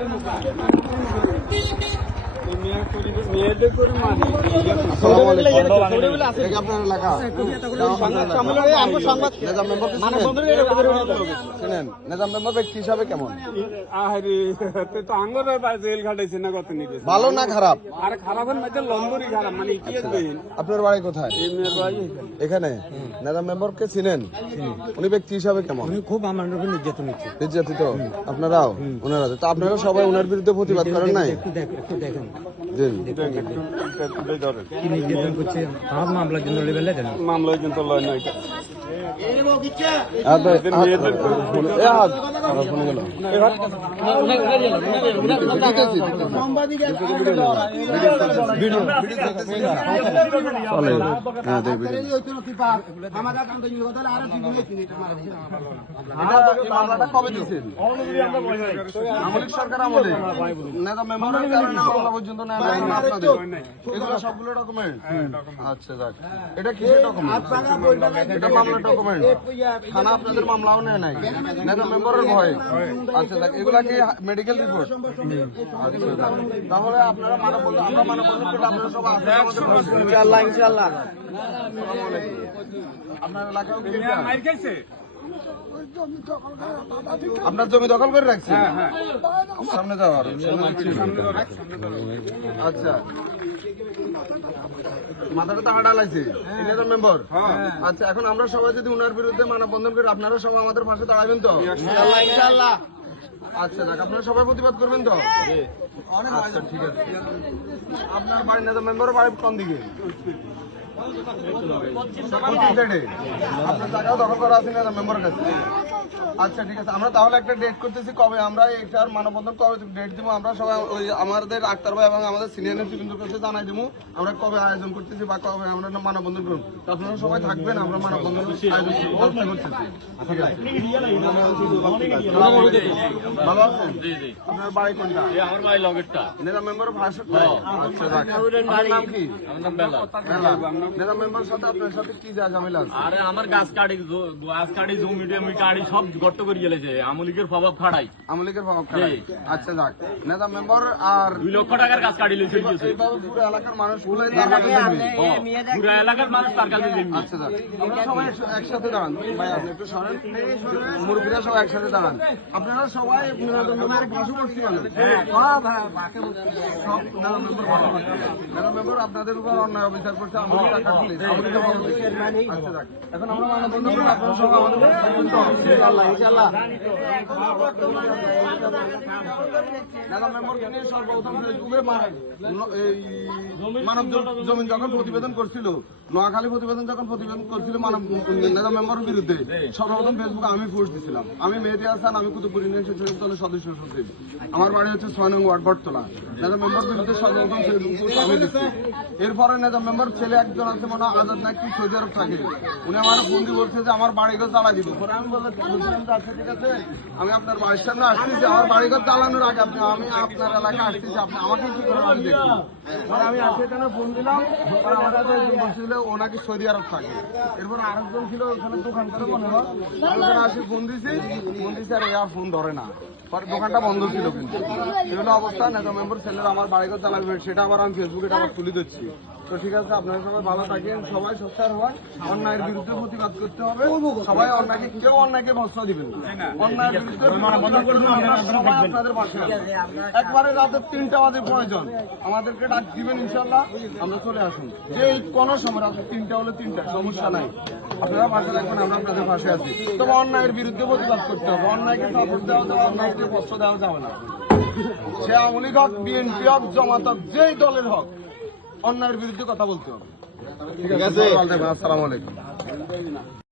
Vamos lá. ভালো না খারাপ আর খারাপের মধ্যে লম্বরই খারাপ মানে আপনার বাড়ি কোথায় এখানে নেজাম মেম্বারকে চিনেন উনি ব্যক্তি হিসাবে কেমন উনি খুব আমার নির্যাতন নির্যাতিত আপনারাও ওনারা তো আপনারা সবাই ওনার বিরুদ্ধে প্রতিবাদ করেন নাই? একটু দেখেন। মামলা কিন্তু লয় নয় হাত ধরে- হাত- ফোনে- এ হাত, আমার ফোনে গেল। চলে। দেখ, ভিডিও। এই মামলাটা কবে দিয়েছেন? আমলিক সরকার আমলে? নেতা মামলা পর্যন্ত না? এগুলো সবগুলো ডকুমেন্ট আচ্ছা যাক এটা কিসের ডকুমেন্ট এটা মামলার ডকুমেন্ট থানা আপনাদের মামলাও নেয় নাই নেতা মেম্বারের ভয়ে আচ্ছা যাক এগুলা কি মেডিকেল রিপোর্ট আচ্ছা তাহলে আপনারা মানা বললে আমরা মানা বললে আপনারা সব আসবেন আমাদের পাশে। ইনশাআল্লাহ ইনশাআল্লাহ আপনার এলাকাও কি খাইছে আপনার জমি দখল করে রাখছি সামনে যাওয়ার আচ্ছা। মাথাটা টাকা ডালাইছে এটা তো মেম্বার আচ্ছা এখন আমরা সবাই যদি উনার বিরুদ্ধে মানববন্ধন করি আপনারা সবাই আমাদের পাশে দাঁড়াবেন তো? ইনশাআল্লাহ আচ্ছা দেখ আপনারা সবাই প্রতিবাদ করবেন তো? আচ্ছা ঠিক আছে। আপনার বাড়ি নেতা মেম্বার বাড়ি কোন দিকে? পশ্চিম সাইডে আপনার জায়গা দখল করা আছে না মেম্বারের কাছে? আচ্ছা ঠিক আছে। আমরা তাহলে একটা ডেট করতেছি কবে? আমরা এটার মানববন্ধন কবে ডেট দিব? আমরা সবাই ওই আমাদের আক্তার ভাই এবং আমাদের সিনিয়র কাছে জানাই দিব আমরা কবে আয়োজন করতেছি বা কবে আমরা মানববন্ধন করব। আপনারা সবাই থাকবেন আমরা মানববন্ধন আয়োজন করতেছি। ভালো আছেন? আপনার বাড়ি কোনটা? আমার ভাই লগেরটা নেতা মেম্বার ভাষণ আচ্ছা নাম কি? নেতা মেম্বার সাথে আপনার সাথে কি যা ঝামেলা আছে? আরে আমার গাছ কাটি গাছ কাটি জমি টমি কাটি সব গর্ত করে গেলেছে আমলিকের প্রভাব খাড়াই। আমলিকের প্রভাব খারাপ আচ্ছা যাক। নেতা মেম্বার আর দুই লক্ষ টাকার গাছ কাটি লেছে এইভাবে পুরো এলাকার মানুষ। পুরো এলাকার মানুষ তার কাছে আচ্ছা যাক। আমরা সবাই একসাথে দাঁড়ান। ভাই আপনি একটু সরেন। মুরব্বীরা সবাই একসাথে দাঁড়ান। আপনারা সবাই নেতা মেম্বার ভাষণ করছি মানে সব নেতা মেম্বার ভালো নেতা মেম্বার আপনাদের উপর অন্যায় অবিচার করছে আমাদের টাকা আচ্ছা যাক। এখন আমরা মানববন্ধন করি আপনারা সবাই আমাদের জমিন যখন প্রতিবেদন করছিল, নোয়াখালী প্রতিবেদন যখন প্রতিবেদন করছিল মানব নেতা বিরুদ্ধে, সর্বপ্রথম ফেসবুকে আমি দিছিলাম। আমি মেহেদি হাসান, আমি কুতুবপুর ইউনিয়ন দলের সদস্য সচিব। আমার বাড়ি হচ্ছে ছয় নং ওয়ার্ড বটতলা। নেতা মেম্বার বিরুদ্ধে সর্বপ্রথম এরপরে নেতা মেম্বার ছেলে একজন আছে মনে হয় আজাদ নাকি সৌদি আরব থাকে। উনি আমার দিয়ে বলছে যে আমার বাড়িঘর জ্বালা দিব। পরে আমি বললাম আমি আপনার বাড়ির সামনে আসতেছি, আমার বাড়িঘর জ্বালানোর আগে আপনি আমি আপনার এলাকায় আসতেছি, আপনি আমাকে কি করে আমি পরে আমি আসে ফোন দিলাম আমার কাছে একজন বলছিল ও নাকি সৌদি আরব থাকে। এরপর আরেকজন ছিল, ওখানে দোকান করে মনে হয়। আসি, ফোন দিছি ফোন দিছি, আর আর ফোন ধরে না। দোকানটা বন্ধ ছিল কিন্তু। এগুলো অবস্থা, নেতা মেম্বার ছেলেরা আমার বাড়িঘর জ্বালাবে, সেটা আবার আমি ফেসবুকে আবার তুলে দিচ্ছি তো ঠিক আছে, আপনারা সবাই ভালো থাকেন, সবাই সোচ্চার হওয়ার অন্যায়ের বিরুদ্ধে প্রতিবাদ করতে হবে। সবাই অন্যায়কে কেউ অন্যায়কে ভরসা দিবেন না। অন্যায়ের বিরুদ্ধে প্রতিবাদ করতে আমরা সবাই আপনাদের পাশে একবারে রাতে তিনটা বাজে প্রয়োজন। আমাদেরকে ডাক দিবেন ইনশাল্লাহ আমরা চলে আসুন। যে কোনো সময় রাতে তিনটা হলে তিনটা সমস্যা নাই। আপনারা পাশে রাখবেন আমরা আপনাদের পাশে আছি। তবে অন্যায়ের বিরুদ্ধে প্রতিবাদ করতে হবে। অন্যায়কে সাপোর্ট দেওয়া যাবে অন্যায়কে কষ্ট দেওয়া যাবে না। সে আওয়ামী লীগ হোক বিএনপি হোক জমাত হোক যেই দলের হক অন্যায়ের বিরুদ্ধে কথা বলতে হবে। ঠিক আছে। আসসালামু আলাইকুম।